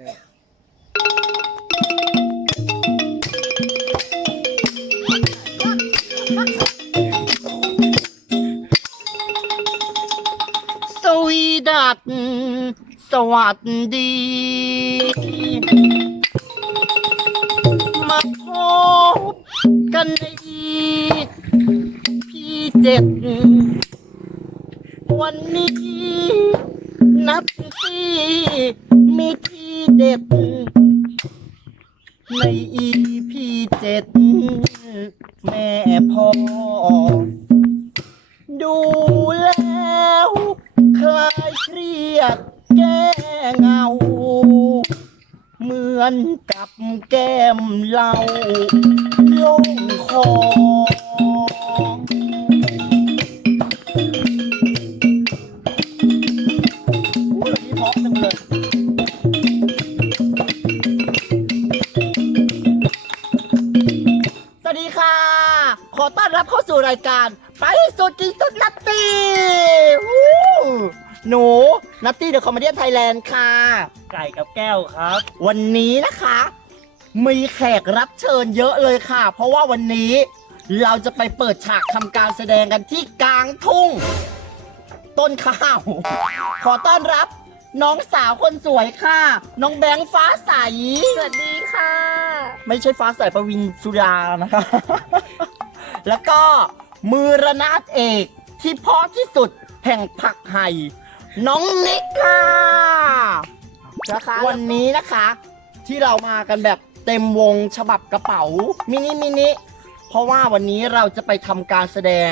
สวีดัตสวัสดี มาพบกันในพี่เจ็ด วันนี้นัดที่ มีที่เด็ด ในอีพีเจ็ดแม่พ่อาสู่รายการไปสุดที่สุดนัตตี้วู้หนูนัตตี้เดอะคอมเมดี้ไทยแลนด์ค่ะ ไก่กับแก้วครับ วันนี้นะคะ มีแขกรับเชิญเยอะเลยค่ะ เพราะว่าวันนี้เราจะไปเปิดฉากทำการแสดงกันที่กลางทุ่ง ต้นข้าว ขอต้อนรับน้องสาวคนสวยค่ะ น้องแบงค์ฟ้าใส สวัสดีค่ะ ไม่ใช่ฟ้าใสประวินสุดานะคะ แล้วก็ มือระนาดเอกที่เพอที่สุดแห่งผักไห่น้องนิกค่ะนะคะวันนี้นะคะ ที่เรามากันแบบเต็มวงฉบับกระเป๋ามินิมินิเพราะว่าวันนี้เราจะไปทำการแสดง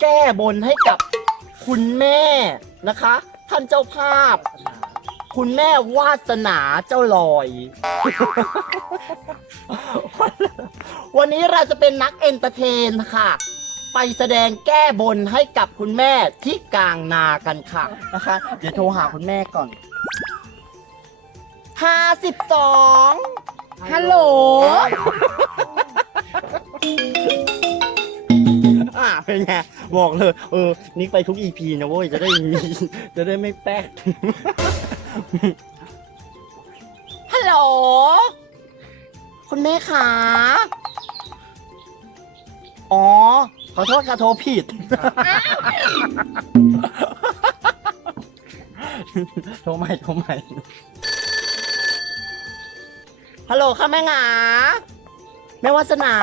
แก้บนให้กับคุณแม่นะคะ ท่านเจ้าภาพ คุณแม่วาสนาเจ้าลอย วันนี้เราจะเป็นนักเอนเตอร์เทนค่ะ ไปแสดงแก้บนให้กับคุณแม่ที่กลางนากันค่ะนะคะ เดี๋ยวโทรหาคุณแม่ก่อนห้าสิบสองฮัลโหล อ่าเป็นไงบอกเลย เออ นิกไปทุกอีพีนะเว้ย จะได้มี จะได้ไม่แป๊กฮัลโหล คุณแม่ขาอ๋อ ขอโทษค่ะโทรผิด โทรใหม่โทรใหม่ ฮัลโหลค่ะแม่หงาแม่วาสนา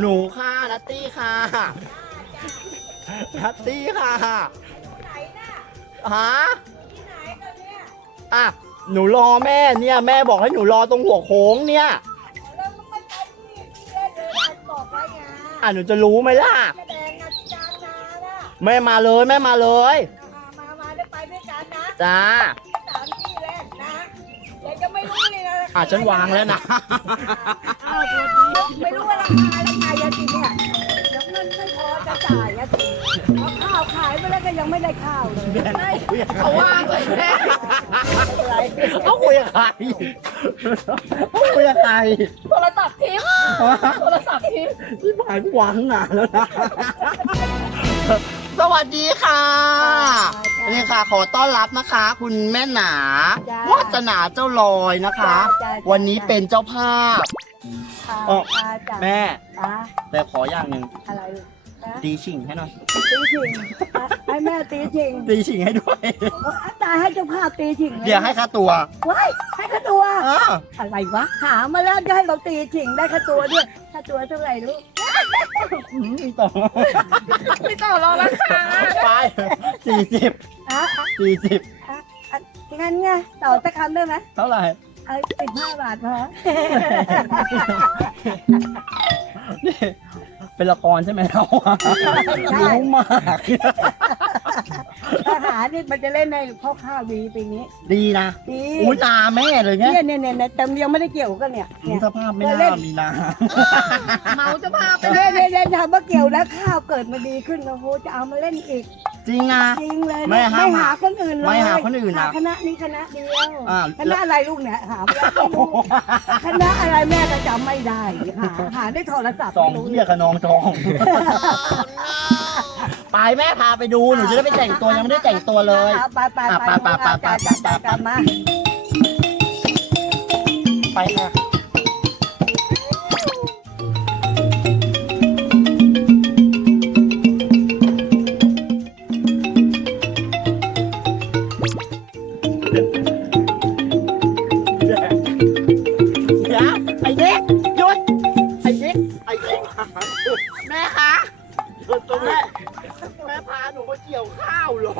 หนูค่ะนัตตี้ค่ะนัตตี้ค่ะฮะอะ หนูรอแม่เนี่ย แม่บอกให้หนูรอตรงหัวโค้งเนี่ย อะหนูจะรู้ไหมล่ะแสดงนะจานนาน่ะแม่มาเลยแม่มาเลย อ่ามา มาได้ไปด้วยกันนะจ้าสามที่เล่นนะเดี๋ยวจะไม่รู้เลยนะอะฉันวางแล้วนะ อ้าวไม่รู้ว่าราคาอะไเอาข้าวขายไปแล้วก็ยังไม่ได้ข้าวเลยไม่เขาว่างเลยแม่เป็นไรเขาคุยกับใครเขาคุยกับใครโทรศัพท์ทิพย์โทรศัพท์ทิพย์ที่ผ่านวางตั้งนานแล้วนะสวัสดีค่ะนี่ค่ะ ขอต้อนรับนะคะ คุณแม่หนาจ้าวาสนาเจ้าลอยนะคะจ้าจ้าวันนี้เป็นเจ้าภาพค่ะอ๋อจ้าจ้าแม่จ้าแต่ขออย่างหนึ่งอะไรนะ ตีชิงให้หน่อย ตีชิงให้แม่ตีชิงตีชิงให้ด้วยโอ๊ยอาตายให้เจ้าภาพตีชิงลเดี๋ยวให้ค่าตัวว้ายให้ค่าตัวเอออะไรวะหามาแล้วจะให้เราตีชิงได้ค่าตัวด้วยค่าตัวเท่าไหร่ลูกอืมต่อไม่ต่อรองราคาไปสี่สิบอะสี่สิบอะอะงั้นไงต่อตะคำได้ไหมเท่าไหร่ เอาสิบห้าบาทพอ นี่ เป็นละครใช่ไหมเรารู้มากทหารนี่มันจะเล่นในพ่อข้าวดีปีนี้ดีนะดีอุ้ยตาแม่เลยเนี่ยเนี่ยเนี่ยเนี่ยเนี่ยแต่ยังไม่ได้เกี่ยวกันเนี่ยดูเนี่ยสภาพไม่เล่น่านมีนาเมาจะพาไปเล่นเล่นเล่นทำว่าเกี่ยวแล้วข้าวเกิดมาดีขึ้นโอ้โหจะเอามาเล่นอีก จริงอะจริงเลยไม่ห้ามหาคนอื่นเลยไม่หาคนอื่นนะหาคณะนี้คณะเดียวอ่า คณะอะไรลูกเนี่ยหาไม่ได้ไม่รู้คณะอะไรแม่ก็จำไม่ได้หาหาได้โทรศัพท์สองไม่รู้เรียกกับน้องทอง ไปแม่พาไปดูหนูจะได้ไปแต่งตัวยังไม่ได้แต่งตัวเลย ไปไปอะไปไปไปไปไปไปไปกลับมาไปค่ะ เดี๋ยวไอ้เด็กหยุดไอ้เด็กไอ้เด็กแม่คะหยุดตรงแม่แม่พาหนูมาเกี่ยวข้าวเหรอ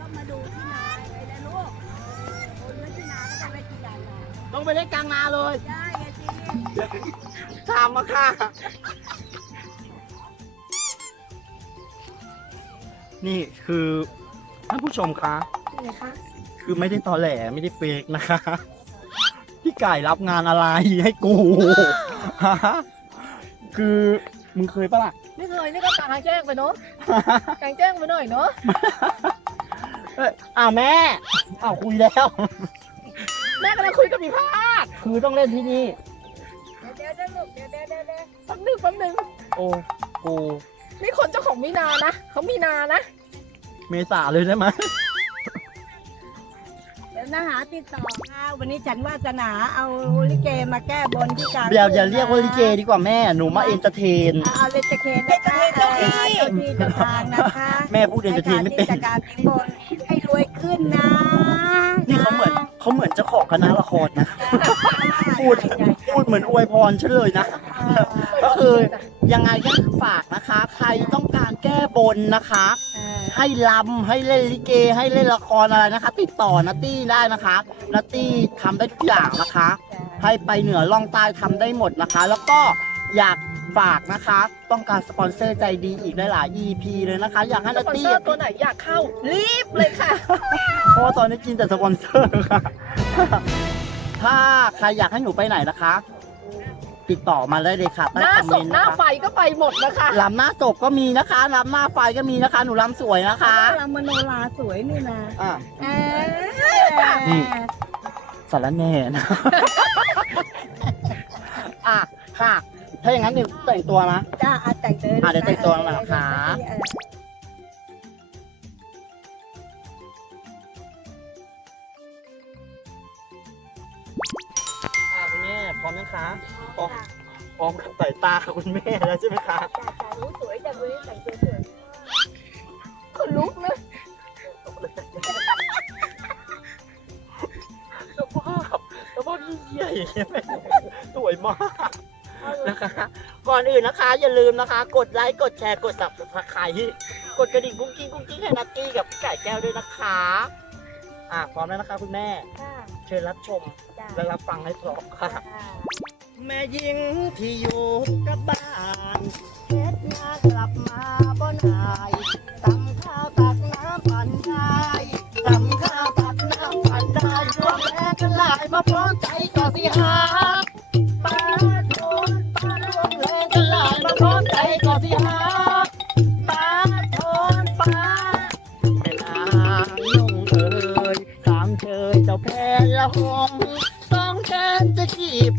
ก็มาดูที่นาไงนะลูกคนไว้ที่นาก็ต้องไปที่นานาต้องไปเล่นกลางนาเลยได้ไงจีตามมาค่ะ นี่คือท่านผู้ชมคะไงคะ คือไม่ได้ตอแหลไม่ได้เฟกนะคะ พี่ไก่รับงานอะไรให้กูฮะคือมึงเคยปะล่ะไม่เคยนี่ก็กลางแจ้งไปเนาะกลางแจ้งไปหน่อยเนาะเอ้ยอ้าวแม่อ้าวคุยแล้ว แม่กำลังคุยกับพี่พาดคือต้องเล่นที่นี่ เดี๋ยวเดี๋ยวลูกเดี๋ยวเดี๋ยวเดี๋ยวเดี๋ยวแป๊บนึงแป๊บนึงโอ้กูนี่คนเจ้าของมีนานะเขามีนานะ เมษาเลยใช่ไหมเดี๋ยว นะหาติดต่อค่ะวันนี้ฉันวาสนาเอาลิเกมาแก้บนที่กลางเดี๋ยวอย่าเรียกว่าลิเกดีกว่าแม่หนูมาเอนเตอร์เทน เอาเอาเลนเจเคนนะคะเจ้าที่เจ้าที่เจ้าทางนะคะแม่พูดเอนเตอร์เทนไม่เป็น ให้การทิ้งบนให้รวยขึ้นนะนี่เขาเหมือนเขาเหมือนเจ้าของคณะละครนะ พูดพูดเหมือนอวยพรฉันเลยนะ ก็คือยังไงก็ฝากนะคะ ใครต้องการแก้บนนะคะ ให้ลำให้เล่นลิเก ให้เล่นละครอะไรนะคะ ติดต่อนัตตี้ได้นะคะนัตตี้ทำได้ทุกอย่างนะคะ ให้ไปเหนือล่องใต้ทำได้หมดนะคะ แล้วก็อยากฝากนะคะ ต้องการสปอนเซอร์ใจดีอีกหลายๆ EP เลยนะคะ อยากให้สนัตปอนตี้เซอร์ตัวไหนอยากเข้ารีบเลยค่ะ เพราะว่าตอนนี้กินแต่สปอนเซอร์ค่ะ ถ้าใครอยากให้หนูไปไหนนะคะ ติดต่อมาได้เลยค่ะใต้หน้าคอมศเมพนต์หน้านะคะไฟก็ไปหมดนะคะลำหน้าศพก็มีนะคะลำหน้าไฟก็มีนะคะ หนูลำสวยนะคะเรามโนราสวยนี่นะอะ เอนี่อสารแหน่นะ อะค่ะ ถ้าอย่างนั้นเดี๋ยวแต่งตัวนะ จ้าอาแต่งตัวอะเดี๋ยวแต่งตัวหน่อยนะคะ เออ ร้อมนะคะพร้อมพร้อมกับสายตาของคุณแม่แล้วใช่ไหมคะจ้าจ้ารู้สวยจังเลยแต่งตัวสวยคนลุกนะสภาพสภาพเยี่ยๆอย่างเงี้ยแม่สวยมากนะคะ ก่อนอื่นนะคะ อย่าลืมนะคะ กดไลค์กดแชร์กด subscribe กดกระดิ่งกุ้งกิ้งกุ้งกิ้งให้นัตตี้กับพี่ไก่แก้วด้วยนะคะ อะพร้อมแล้วนะคะคุณแม่ค่ะ เชิญรับชมจ้าและรับฟังให้พร้อมค่ะ ค่ะแม่ยิงที่อยู่กับบ้านเฮ็ดงานกลับมาบ่นายตำข้าวตักน้ำปั่นได้ตำข้าวตักน้ำปั่นได้รวมแรงกันหลายมาพร้อม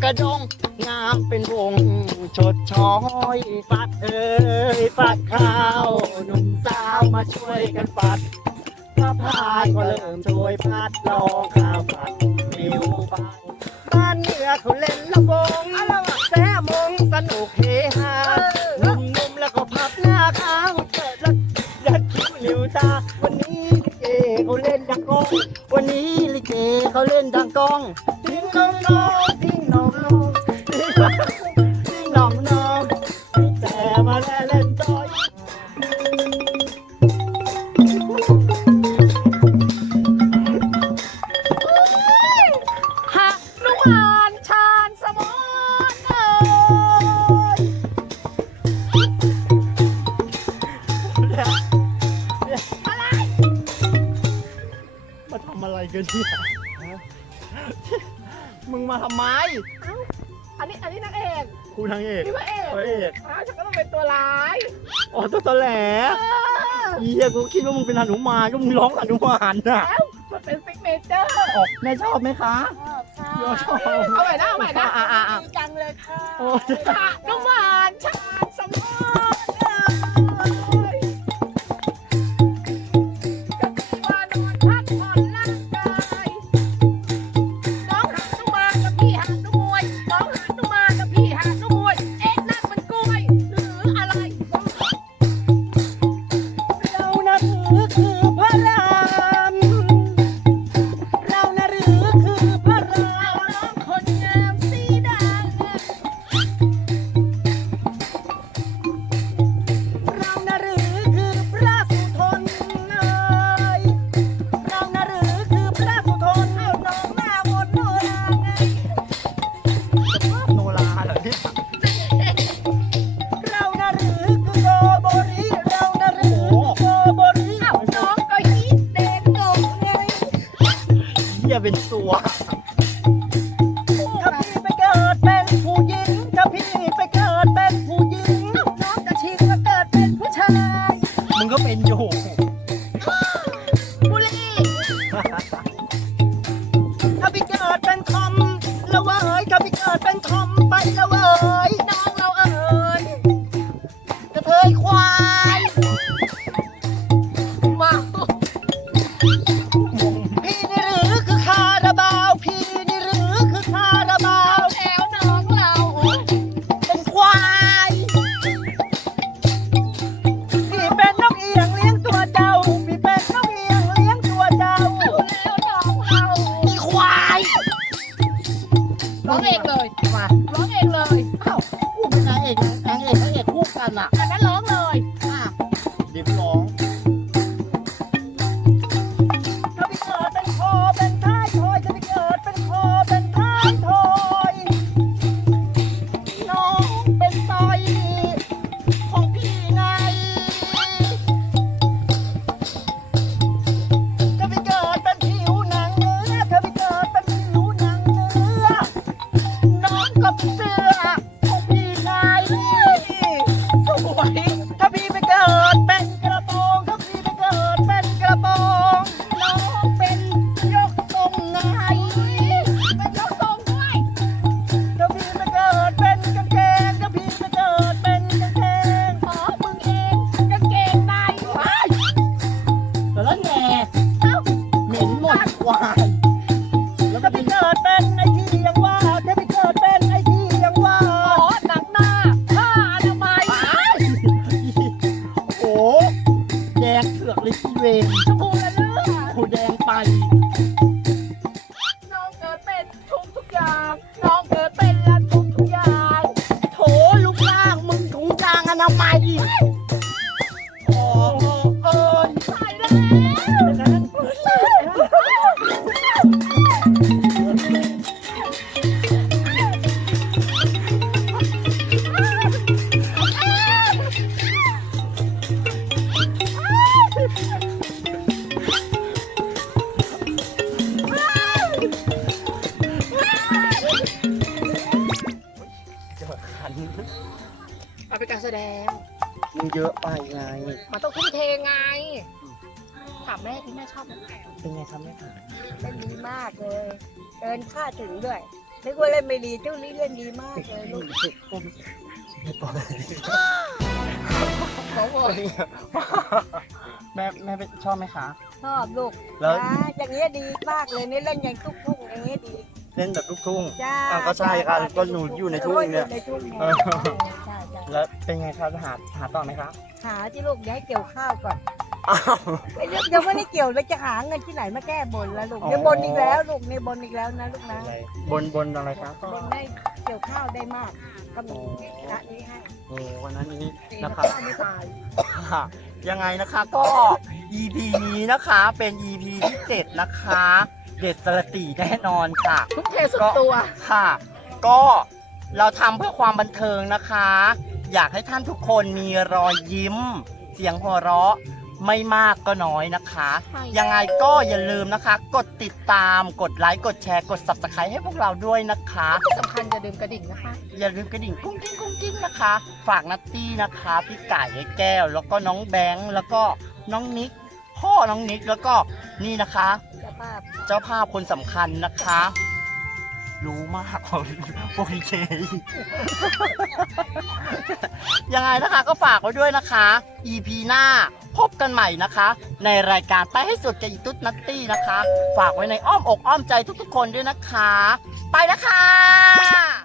ระดง งามเป็นวงชดช้อยปัดเอ้ยปัดข้าวหนุ่มสาวมาช่วยกันปัดพระพายก็เริ่มช่วยพัดลองข้าวปัดมิวบังบ้านเหนือเขาเล่นละวงแซ่มงสนุกเฮฮาหนุ่มๆแล้วก็พับหน้าขาวเปิดแล้วยัดคิ้วหลิวตาวันนี้ลิเกเขาเล่นดังกอง วันนี้ลิเกเขาเล่นดังกองทิ้งน้องน้องทิ้งน้อง มึงมาทำไมอันนี้อันนี้นางเอกครูนางเอกนี่พระเอกพระเอกอ้าวฉันก็ต้องเป็นตัวร้ายอ๋อตัวตอแหลเออเฮียกูคิดว่ามึงเป็นหนุมานก็มึงร้องหนุมานน่ะแล้วมันเป็นซิกเนเจอร์อ๋อแม่ชอบไหมคะ ชอบค่ะชอบเอาใหม่นะเอาใหม่นะอะอะอะ ดีจังเลยค่ะโอ้ฮะนุมาน นามัยโอ้เอิญตายแล้ว ขันเอาเป็นการแสดงมึงเยอะไปไงมันต้องทุ่มเทไง ถามแม่ที่แม่ชอบไหมเป็นไงครับแม่ขาเล่นดีมากเลยเกินคาดถึงด้วยนึกว่าเล่นไม่ดีเจ้านี้เล่นดีมากเลยลูกไม่ปล่อยเขาบอกแม่แม่ชอบไหมคะ ชอบลูกแล้วนะอย่างเงี้ยดีมากเลยนี่เล่นอย่างทุกทุ่งอย่างเงี้ยดี เล่นแบบลูกทุ่งจ้าอะก็ใช่ค่ะก็หนูอยู่ในทุ่งเนี่ยออในทุ่งเนี่ยเออ ใช่ใช่แล้วเป็นไงครับหาหาต่อไหมคะหาที่ลูกเดี๋ยวให้เกี่ยวข้าวก่อนอ้าวไม่ได้ยังไม่ได้เกี่ยวเลยจะหาเงินที่ไหนมาแก้บนแล้วลูกอ๋อ เนี่ยบนอีกแล้วลูกเนี่ยบนอีกแล้วนะลูกนะบนบนอะไรครับบนได้เกี่ยวข้าวได้มากก็มีพระนี้ให้โอ้วันนั้นนี้ตีนะนะคครัรับบไม่ตาย ค่ะยังไงนะคะก็ EP นี้นะคะเป็น EP ที่ 7 นะคะ เด็ดสรติแน่นอนค่ะ ทุกเทสุดตัว ค่ะ ก็เราทำเพื่อความบันเทิงนะคะ อยากให้ท่านทุกคนมีรอยยิ้ม เสียงหัวเราะไม่มากก็น้อยนะคะ ใช่ ยังไงก็อย่าลืมนะคะ กดติดตามกดไลค์กดแชร์กด subscribe ให้พวกเราด้วยนะคะ ที่สำคัญอย่าลืมกระดิ่งนะคะ อย่าลืมกระดิ่งกุ้งกิ้งกุ้งกิ้งนะคะ ฝากนัตตี้นะคะ พี่ไก่ไอ้แก้ว แล้วก็น้องแบงค์แล้วก็น้องนิก พ่อน้องนิกแล้วก็นี่นะคะ เจ้าภาพเจ้าภาพคนสำคัญนะคะ รู้มากโอเคยังไงนะคะก็ฝากไว้ด้วยนะคะ EP หน้าพบกันใหม่นะคะ ในรายการไปให้สุดกับอีตุ๊ดนัตตี้นะคะ ฝากไว้ในอ้อมอกอ้อมใจทุกๆคนด้วยนะคะ ไปแล้วค่ะ